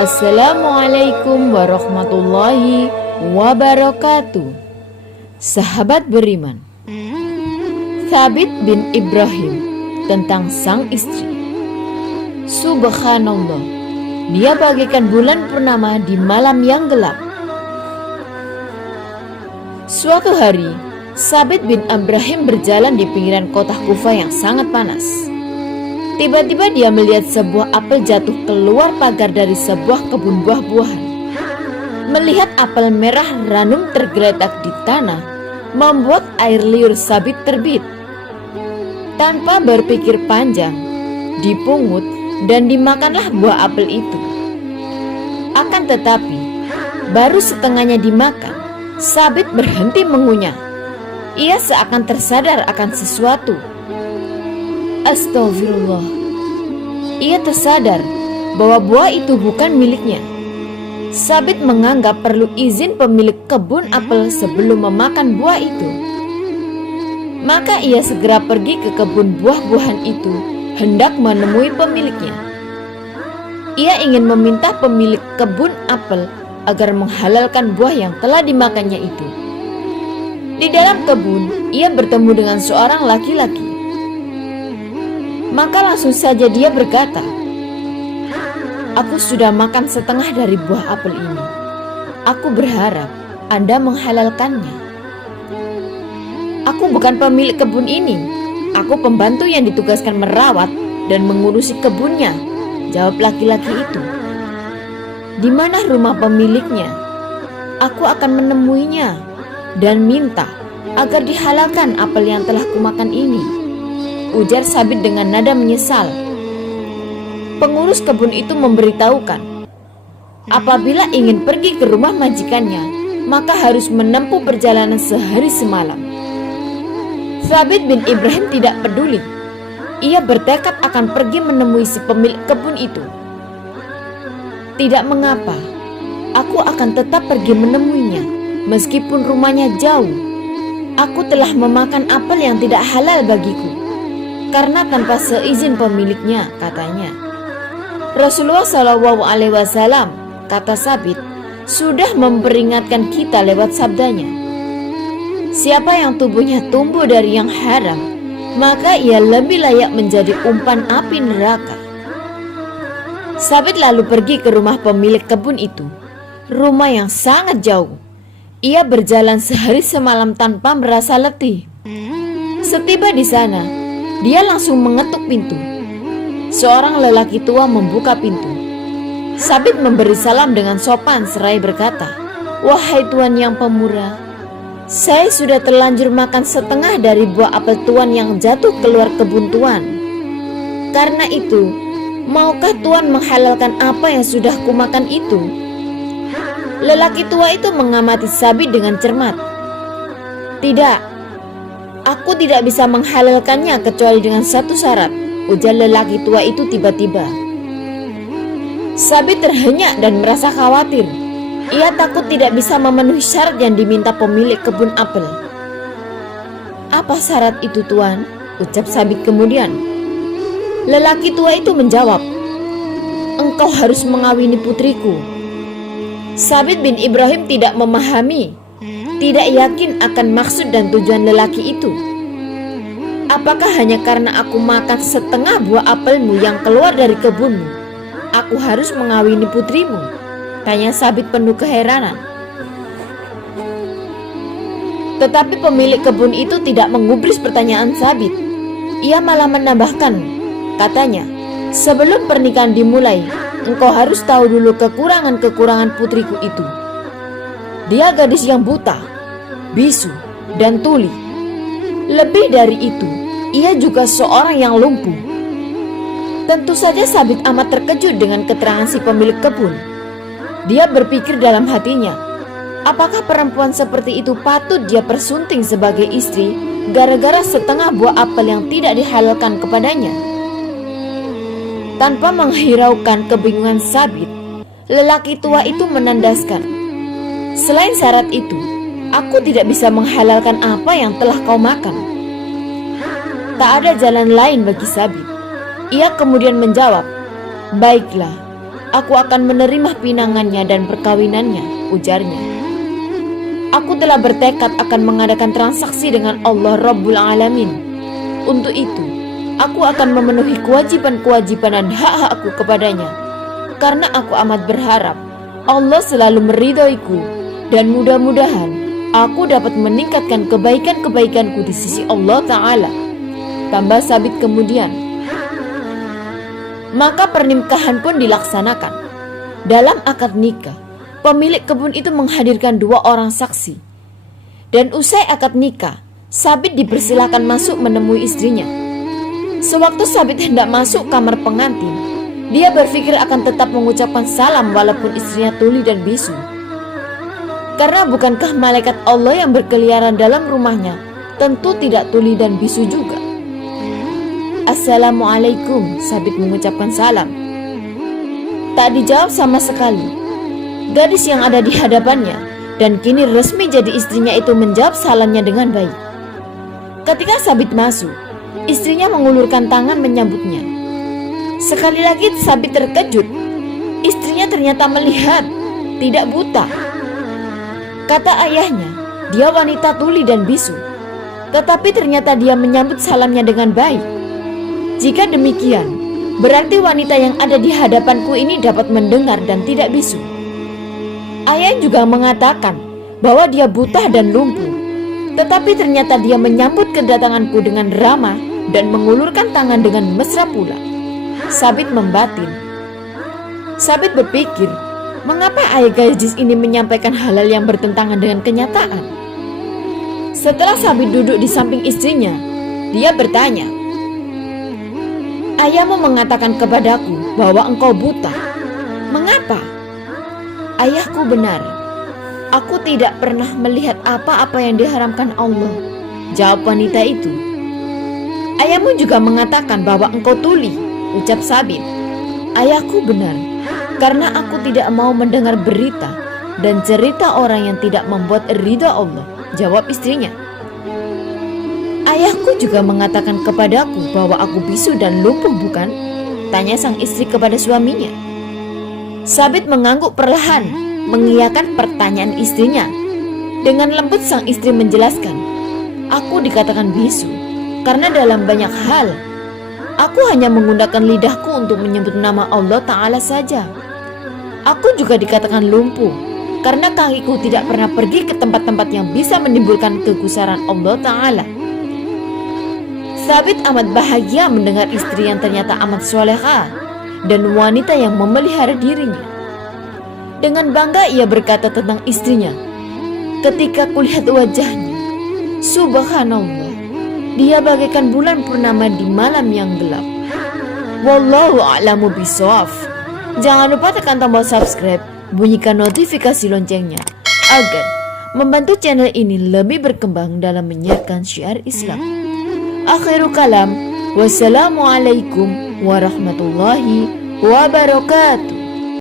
Assalamualaikum warahmatullahi wabarakatuh. Sahabat beriman, Thabit bin Ibrahim tentang sang istri. Subhanallah, dia bagaikan bulan purnama di malam yang gelap. Suatu hari, Thabit bin Ibrahim berjalan di pinggiran kota Kufah yang sangat panas. Tiba-tiba dia melihat sebuah apel jatuh keluar pagar dari sebuah kebun buah-buahan. Melihat apel merah ranum tergeletak di tanah, membuat air liur Thabit terbit. Tanpa berpikir panjang, dipungut dan dimakanlah buah apel itu. Akan tetapi, baru setengahnya dimakan, Thabit berhenti mengunyah. Ia seakan tersadar akan sesuatu. Astagfirullah. Ia tersadar bahwa buah itu bukan miliknya. Thabit menganggap perlu izin pemilik kebun apel sebelum memakan buah itu. Maka ia segera pergi ke kebun buah-buahan itu, hendak menemui pemiliknya. Ia ingin meminta pemilik kebun apel agar menghalalkan buah yang telah dimakannya itu. Di dalam kebun, ia bertemu dengan seorang laki-laki. Maka langsung saja dia berkata, "Aku sudah makan setengah dari buah apel ini. Aku berharap Anda menghalalkannya." "Aku bukan pemilik kebun ini. Aku pembantu yang ditugaskan merawat dan mengurusi kebunnya," jawab laki-laki itu. "Di mana rumah pemiliknya? Aku akan menemuinya dan minta agar dihalalkan apel yang telah kumakan ini," ujar Thabit dengan nada menyesal. Pengurus kebun itu memberitahukan, apabila ingin pergi ke rumah majikannya, maka harus menempuh perjalanan sehari semalam. Thabit bin Ibrahim tidak peduli. Ia bertekad akan pergi menemui si pemilik kebun itu. "Tidak mengapa, aku akan tetap pergi menemuinya, meskipun rumahnya jauh. Aku telah memakan apel yang tidak halal bagiku, karena tanpa seizin pemiliknya," katanya. Rasulullah SAW, kata Thabit, sudah memperingatkan kita lewat sabdanya, "Siapa yang tubuhnya tumbuh dari yang haram, maka ia lebih layak menjadi umpan api neraka." Thabit lalu pergi ke rumah pemilik kebun itu, rumah yang sangat jauh. Ia berjalan sehari semalam tanpa merasa letih. Setiba di sana, dia langsung mengetuk pintu. Seorang lelaki tua membuka pintu. Thabit memberi salam dengan sopan seraya berkata, "Wahai tuan yang pemurah, saya sudah terlanjur makan setengah dari buah apel tuan yang jatuh keluar kebun tuan. Karena itu, maukah tuan menghalalkan apa yang sudah kumakan itu?" Lelaki tua itu mengamati Thabit dengan cermat. "Tidak, aku tidak bisa menghalalkannya kecuali dengan satu syarat," ujar lelaki tua itu tiba-tiba. Thabit terhenyak dan merasa khawatir. Ia takut tidak bisa memenuhi syarat yang diminta pemilik kebun apel. "Apa syarat itu tuan?" ucap Thabit kemudian. Lelaki tua itu menjawab, "Engkau harus mengawini putriku." Thabit bin Ibrahim tidak memahami, tidak yakin akan maksud dan tujuan lelaki itu. "Apakah hanya karena aku makan setengah buah apelmu yang keluar dari kebunmu, aku harus mengawini putrimu?" tanya Thabit penuh keheranan. Tetapi pemilik kebun itu tidak menggubris pertanyaan Thabit. Ia malah menambahkan, katanya, "Sebelum pernikahan dimulai, engkau harus tahu dulu kekurangan-kekurangan putriku itu. Dia gadis yang buta, bisu, dan tuli. Lebih dari itu, ia juga seorang yang lumpuh." Tentu saja Thabit amat terkejut dengan keterangan si pemilik kebun. Dia berpikir dalam hatinya, apakah perempuan seperti itu patut dia persunting sebagai istri gara-gara setengah buah apel yang tidak dihalalkan kepadanya? Tanpa menghiraukan kebingungan Thabit, lelaki tua itu menandaskan, "Selain syarat itu, aku tidak bisa menghalalkan apa yang telah kau makan." Tak ada jalan lain bagi Sabit. Ia kemudian menjawab, "Baiklah, aku akan menerima pinangannya dan perkawinannya," ujarnya. "Aku telah bertekad akan mengadakan transaksi dengan Allah Rabbul Alamin. Untuk itu, aku akan memenuhi kewajiban-kewajiban dan hak-hakku kepadanya, karena aku amat berharap Allah selalu meridhoiku, dan mudah-mudahan aku dapat meningkatkan kebaikan-kebaikanku di sisi Allah Ta'ala." Tambah Sabit kemudian. Maka pernikahan pun dilaksanakan. Dalam akad nikah, pemilik kebun itu menghadirkan 2 orang saksi. Dan usai akad nikah, Sabit dipersilakan masuk menemui istrinya. Sewaktu Sabit hendak masuk kamar pengantin, dia berpikir akan tetap mengucapkan salam walaupun istrinya tuli dan bisu. Karena bukankah malaikat Allah yang berkeliaran dalam rumahnya tentu tidak tuli dan bisu juga. "Assalamualaikum," Sabit mengucapkan salam. Tak dijawab sama sekali. Gadis yang ada di hadapannya dan kini resmi jadi istrinya itu menjawab salamnya dengan baik. Ketika Sabit masuk, istrinya mengulurkan tangan menyambutnya. Sekali lagi Sabit terkejut. Istrinya ternyata melihat, tidak buta. Kata ayahnya, dia wanita tuli dan bisu. Tetapi ternyata dia menyambut salamnya dengan baik. Jika demikian, berarti wanita yang ada di hadapanku ini dapat mendengar dan tidak bisu. Ayah juga mengatakan bahwa dia buta dan lumpuh. Tetapi ternyata dia menyambut kedatanganku dengan ramah dan mengulurkan tangan dengan mesra pula. Sabit membatin. Sabit berpikir, mengapa ayah gadis ini menyampaikan hal-hal yang bertentangan dengan kenyataan? Setelah Sabit duduk di samping istrinya, dia bertanya, "Ayahmu mengatakan kepadaku bahwa engkau buta. Mengapa?" "Ayahku benar. Aku tidak pernah melihat apa-apa yang diharamkan Allah," jawab wanita itu. "Ayahmu juga mengatakan bahwa engkau tuli," ucap Sabit. "Ayahku benar, karena aku tidak mau mendengar berita dan cerita orang yang tidak membuat ridha Allah," jawab istrinya. "Ayahku juga mengatakan kepadaku bahwa aku bisu dan lumpuh, bukan?" tanya sang istri kepada suaminya. Sabit mengangguk perlahan, mengiyakan pertanyaan istrinya. Dengan lembut sang istri menjelaskan, "Aku dikatakan bisu karena dalam banyak hal aku hanya menggunakan lidahku untuk menyebut nama Allah Ta'ala saja. Aku juga dikatakan lumpuh karena kakiku tidak pernah pergi ke tempat-tempat yang bisa menimbulkan kegusaran Allah Ta'ala." Sabit amat bahagia mendengar istri yang ternyata amat solehah dan wanita yang memelihara dirinya. Dengan bangga ia berkata tentang istrinya, "Ketika kulihat wajahnya, subhanallah, dia bagaikan bulan purnama di malam yang gelap." Wallahu a'lamu bishawab. Jangan lupa tekan tombol subscribe, bunyikan notifikasi loncengnya agar membantu channel ini lebih berkembang dalam menyiarkan syiar Islam. Akhirul kalam, wassalamualaikum warahmatullahi wabarakatuh.